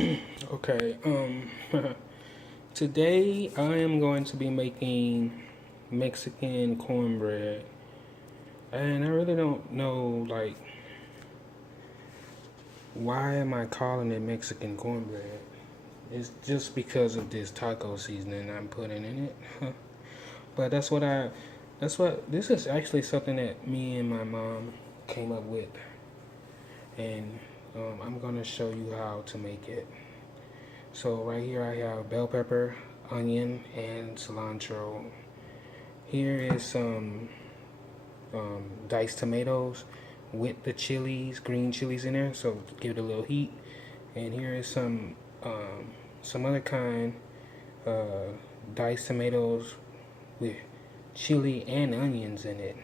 Okay, today I am going to be making Mexican cornbread, and I really don't know, like, why am I calling it Mexican cornbread? It's just because of this taco seasoning I'm putting in it. But this is actually something that me and my mom came up with, and I'm gonna show you how to make it. So right here I have bell pepper, onion, and cilantro. Here is some diced tomatoes with the chilies, green chilies in there, so give it a little heat. And here is some other kind diced tomatoes with chili and onions in it,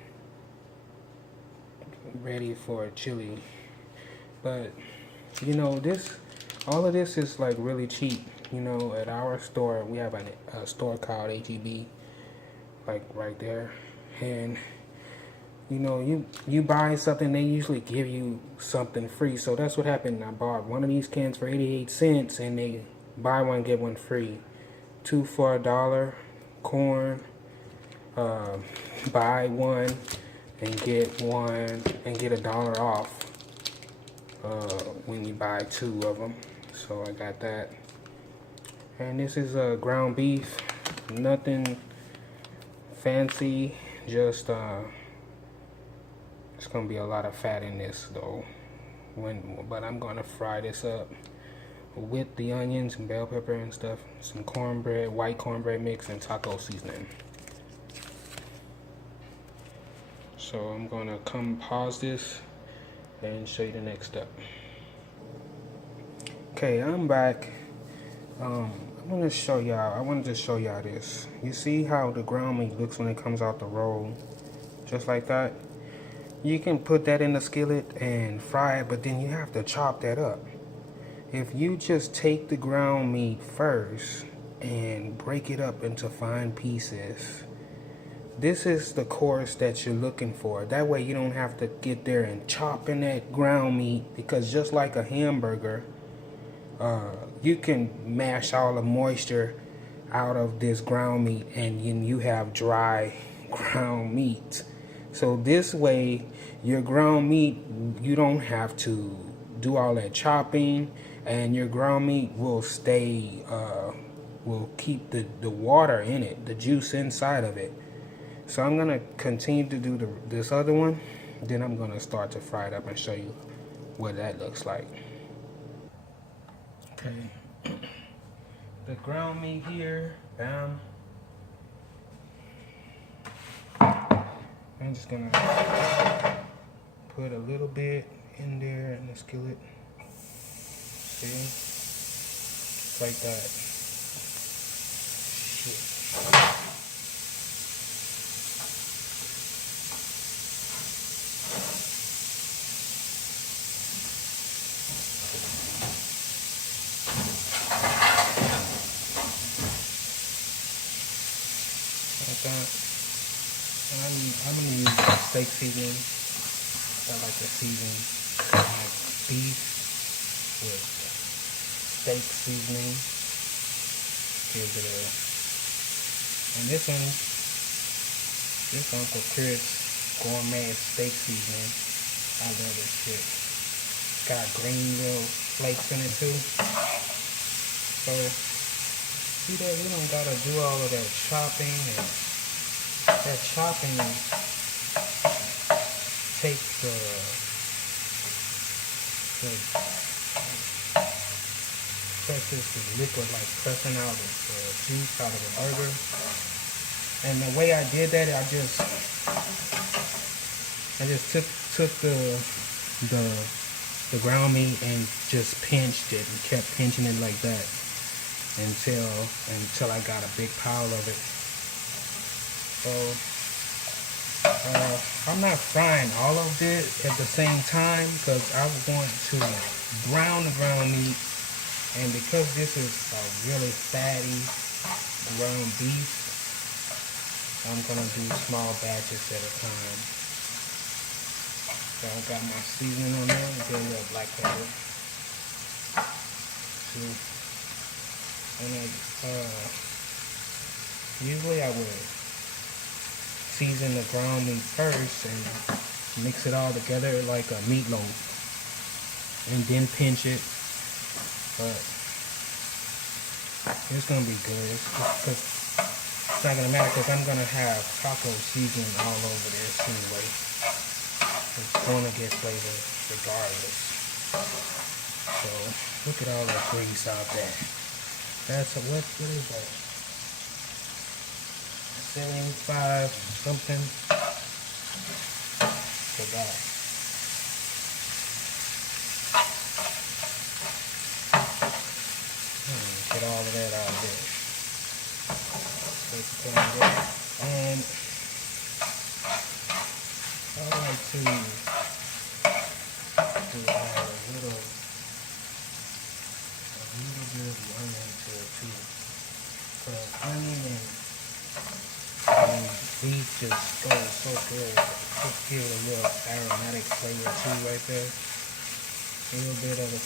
ready for chili. But you know, this all of this is like really cheap. You know, at our store we have a store called HEB, like right there, and you know, you buy something, they usually give you something free. So that's what happened. I bought one of these cans for 88 cents, and they buy one get one free. Two for $1. Corn, uh, buy one and get one and get $1 off when you buy two of them. So I got that. And this is ground beef, nothing fancy, just it's gonna be a lot of fat in this though. But I'm gonna fry this up with the onions and bell pepper and stuff, some cornbread, white cornbread mix, and taco seasoning. So I'm gonna come pause this and show you the next step. Okay, I'm back. I'm gonna show y'all. I wanted to show y'all this. You see how the ground meat looks when it comes out the roll, just like that. You can put that in the skillet and fry it, but then you have to chop that up. If you just take the ground meat first and break it up into fine pieces, this is the course that you're looking for. That way you don't have to get there and chopping that ground meat, because just like a hamburger, you can mash all the moisture out of this ground meat and you have dry ground meat. So this way, your ground meat, you don't have to do all that chopping, and your ground meat will stay, will keep the water in it, the juice inside of it. So I'm gonna continue to do this other one, then I'm gonna start to fry it up and show you what that looks like. Okay, the ground meat here, bam. I'm just gonna put a little bit in there in the skillet. See? Like that. Shit. Like that. And I'm gonna use steak seasoning. I like to season my beef with steak seasoning. Gives it a, and this Uncle Chris gourmet steak seasoning. I love this shit. Got green little flakes in it too. So see that we don't gotta do all of that chopping, and that chopping takes the presses the liquid, like pressing out the juice out of the burger. And the way I did that, I just took the ground meat and just pinched it and kept pinching it like that until I got a big pile of it. So I'm not frying all of it at the same time, because I want to brown the ground meat, and because this is a really fatty ground beef, I'm gonna do small batches at a time. So I got my seasoning on there, and then a little black pepper. too. And then, usually I would season the ground meat first and mix it all together like a meatloaf, and then pinch it. But it's gonna be good. It's not gonna matter because I'm gonna have taco seasoning all over this anyway. It's gonna get flavor regardless. So look at all that grease out there. That's a what is that? 75 something for that. Get all of that out of there. And I like to do a little bit of onion to it too. Because onion and beef just goes so good. Just give it a little aromatic flavor too right there. A little bit of the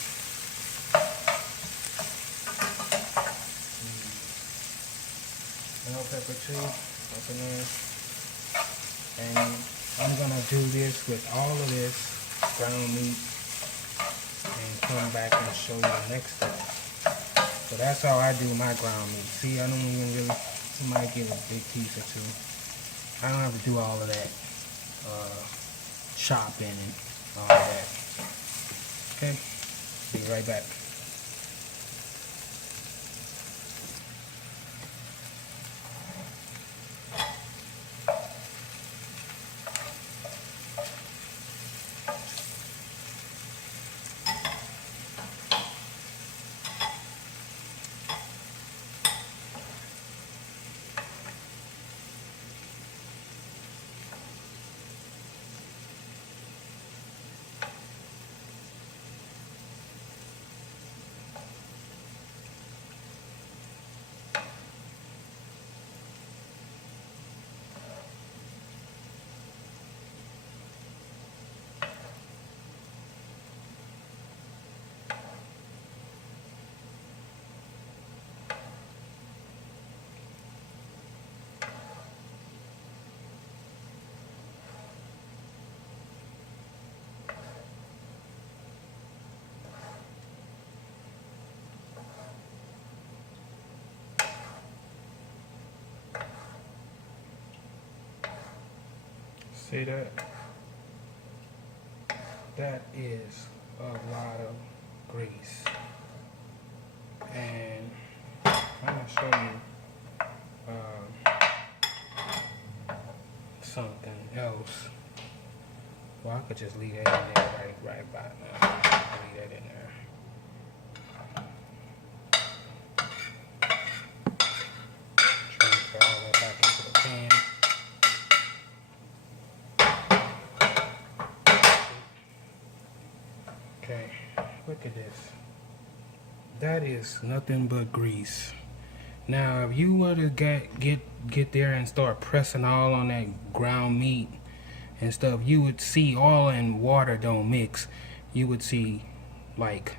bell pepper too, up in there. And I'm gonna do this with all of this ground meat and come back and show you the next step. So that's how I do my ground meat. See, I don't even really, you might get a big piece or two. I don't have to do all of that chopping and all that. Okay, be right back. See that? That is a lot of grease. And I'm gonna show you something else. Well, I could just leave that in there right by now. Leave that in there. Transfer all that back into the pan. Okay, look at this. That is nothing but grease. Now, if you were to get there and start pressing all on that ground meat and stuff, you would see oil and water don't mix. You would see like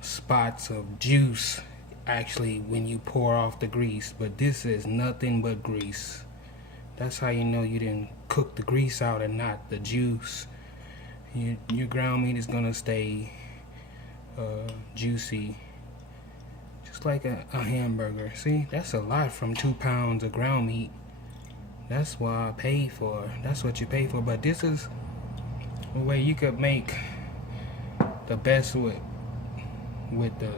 spots of juice actually when you pour off the grease. But this is nothing but grease. That's how you know you didn't cook the grease out and not the juice. Your ground meat is gonna stay juicy, just like a hamburger. See, that's a lot from 2 pounds of ground meat. That's why I paid for. That's what you pay for. But this is a way you could make the best with the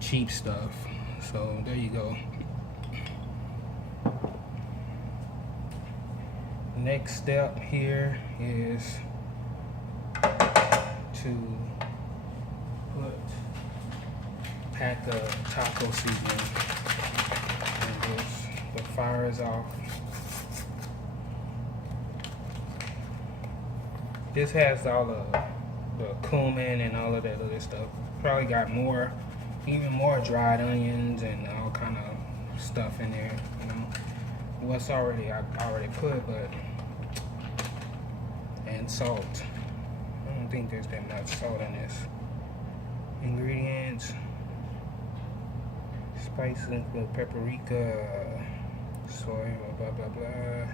cheap stuff. So there you go. Next step here is to pack the taco seasoning, and the fire is off. This has all the cumin and all of that other stuff. Probably got even more dried onions and all kind of stuff in there, you know. What's I already put, but and salt. I don't think there's that much salt in this. spices, paprika, soy, blah blah blah.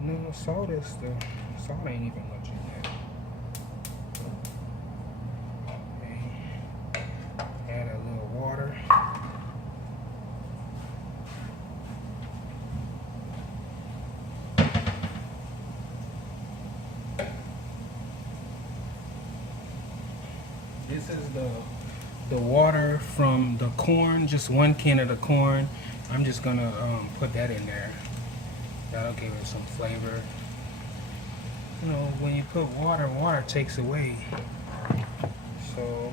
No, salt ain't even much in there. Okay. Add a little water. This is the water from the corn, just 1 can of the corn. I'm just gonna put that in there. That'll give it some flavor. You know, when you put water, water takes away. So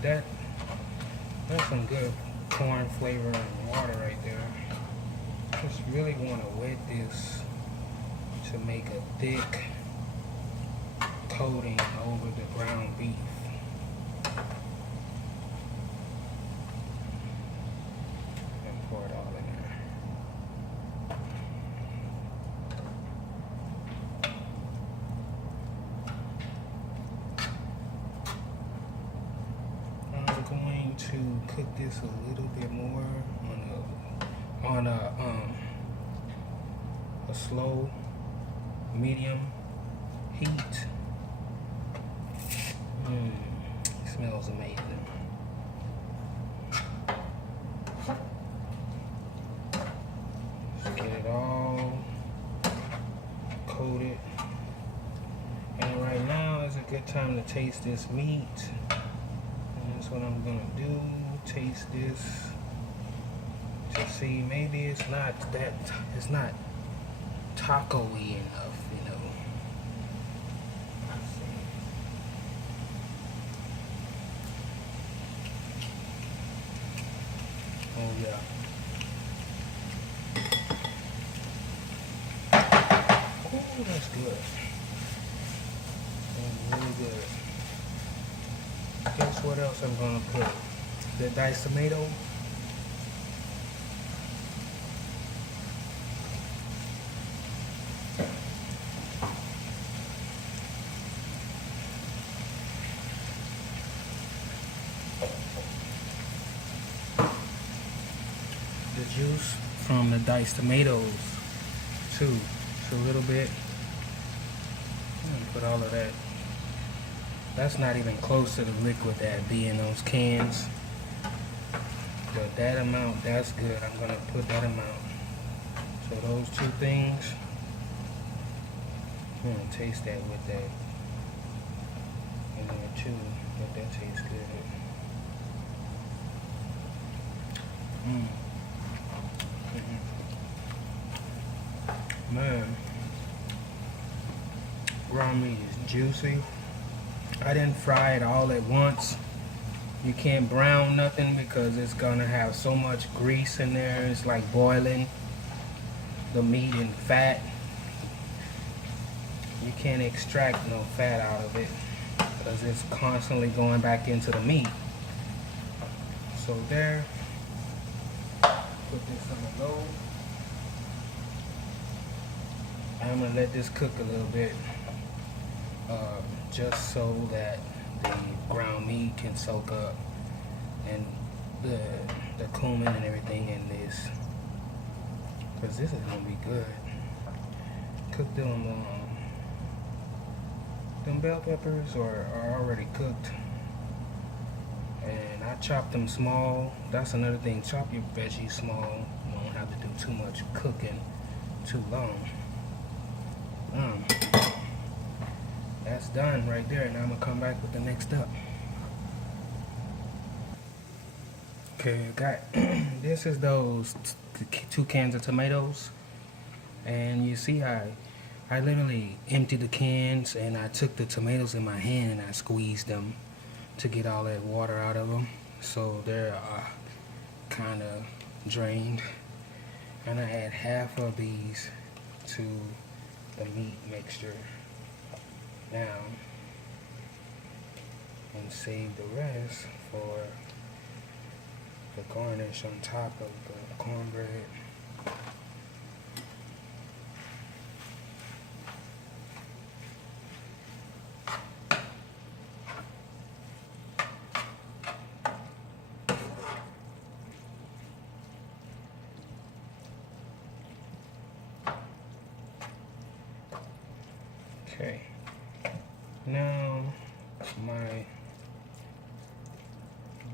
that's some good corn flavor and water right there. Just really want to wet this to make a thick coating over the ground beef. And pour it all in there. I'm going to cook this a little bit more on a slow, medium heat. Smells amazing. Just get it all coated. And right now is a good time to taste this meat. And that's what I'm gonna do. Taste this to see maybe it's not taco-y enough, you know. Let's see. Oh yeah. Oh, that's good. That's really good. Guess what else I'm gonna put? The diced tomato. The juice from the diced tomatoes too. Just a little bit. I'm gonna put all of that. That's not even close to the liquid that be in those cans. But that amount, that's good. I'm gonna put that amount. So those two things, I'm gonna taste that with that in there too. But that tastes good. Man, ground meat is juicy. I didn't fry it all at once. You can't brown nothing because it's gonna have so much grease in there. It's like boiling the meat in fat. You can't extract no fat out of it because it's constantly going back into the meat. So there, put this on the low. I'm gonna let this cook a little bit, just so that the ground meat can soak up and the cumin and everything in this, because this is gonna be good. Cook them bell peppers are already cooked, and I chopped them small. That's another thing, chop your veggies small. You don't have to do too much cooking too long. That's done right there. Now I'm gonna come back with the next step. Okay, got this is those 2 cans of tomatoes, and you see I literally emptied the cans and I took the tomatoes in my hand and I squeezed them to get all that water out of them, so they're kind of drained. And I add half of these to the meat mixture now and save the rest for the garnish on top of the cornbread. Okay. Now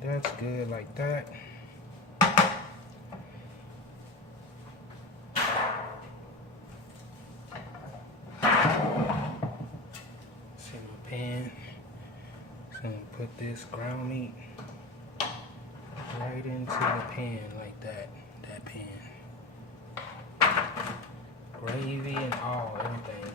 that's good like that. See my pan. So I'm gonna put this ground meat right into the pan like that. That pan. Gravy and all, everything.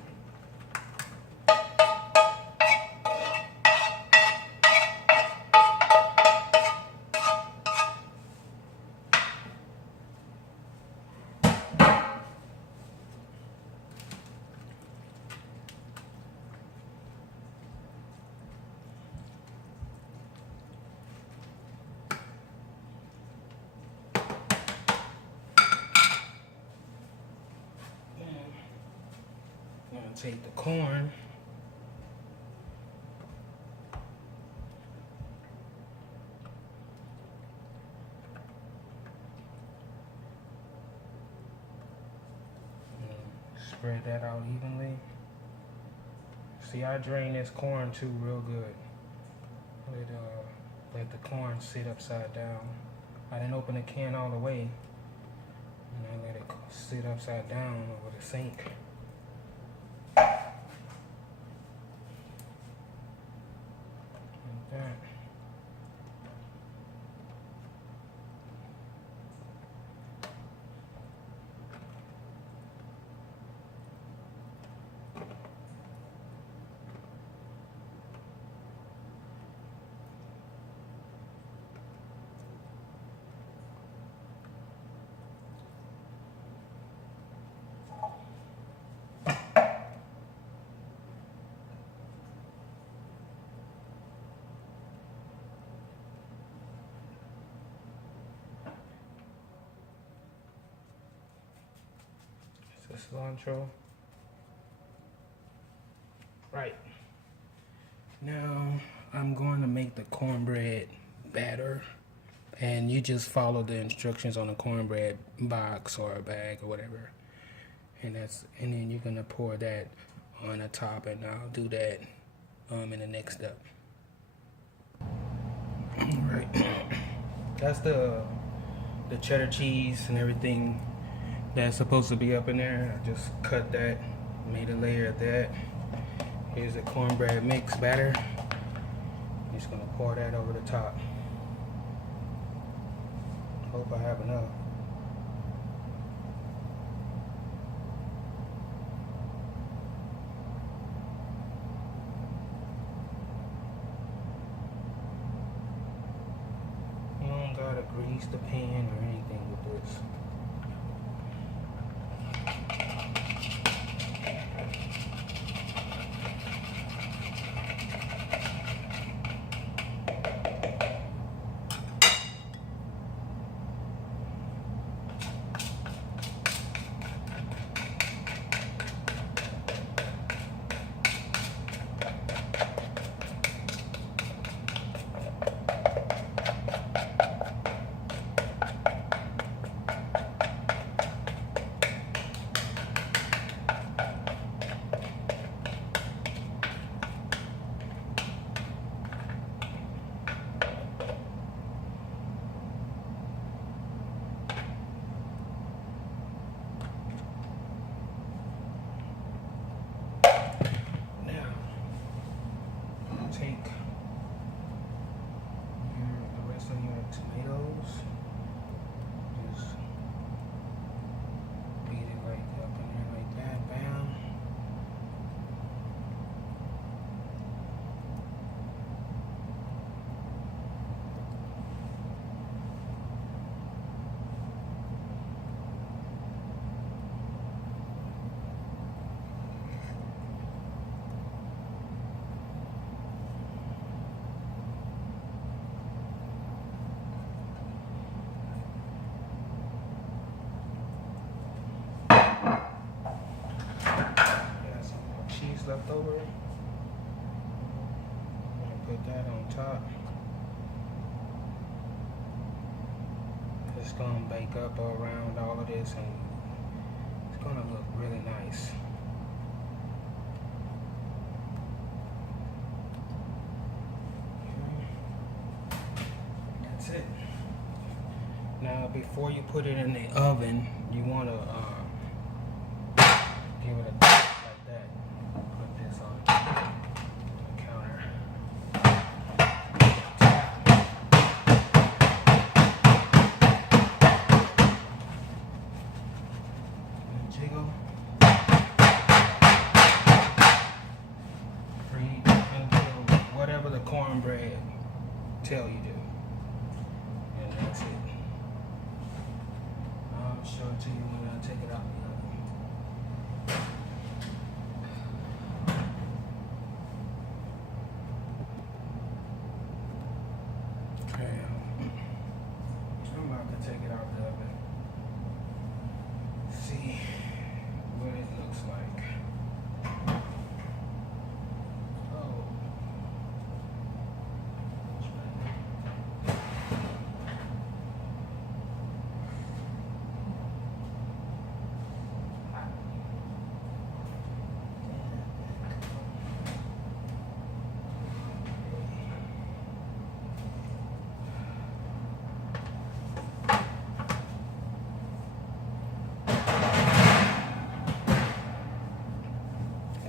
I'm gonna take the corn. Spread that out evenly. See, I drain this corn too real good. Let the corn sit upside down. I didn't open the can all the way. And I let it sit upside down over the sink. Like that. Cilantro. Right. Now I'm going to make the cornbread batter, and you just follow the instructions on the cornbread box or a bag or whatever. And then you're gonna pour that on the top, and I'll do that in the next step. Alright. That's the cheddar cheese and everything that's supposed to be up in there. I just cut that, made a layer of that. Here's the cornbread mix batter. I'm just gonna pour that over the top. Hope I have enough. You don't gotta grease the pan or anything with this. Take the rest of your tomatoes, just beat it right up in there like that, bam. Left over. I'm gonna put that on top. It's gonna bake up around all of this, and it's gonna look really nice. before you put it in the oven, you want to give it a tap like that. Put this on the counter. And jiggle. Preheat until whatever the cornbread tell you to. And that's it. I'll show it to you when I take it out the oven. Okay, I'm about to take it out the oven. See what it looks like. Oh.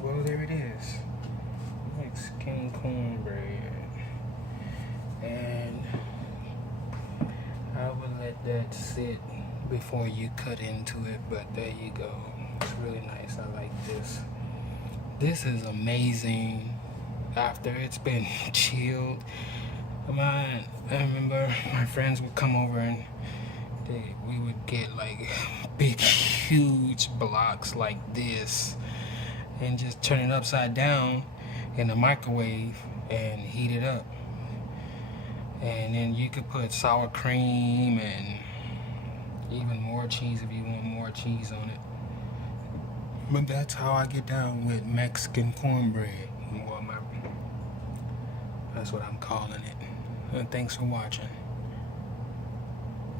Well, there it is. Mexican cornbread. And I would let that sit before you cut into it, but there you go. It's really nice. I like this. This is amazing after it's been chilled. I remember my friends would come over and we would get like big, huge blocks like this and just turn it upside down in the microwave and heat it up. And then you could put sour cream and even more cheese if you want more cheese on it. But that's how I get down with Mexican cornbread. Well, that's what I'm calling it. And thanks for watching.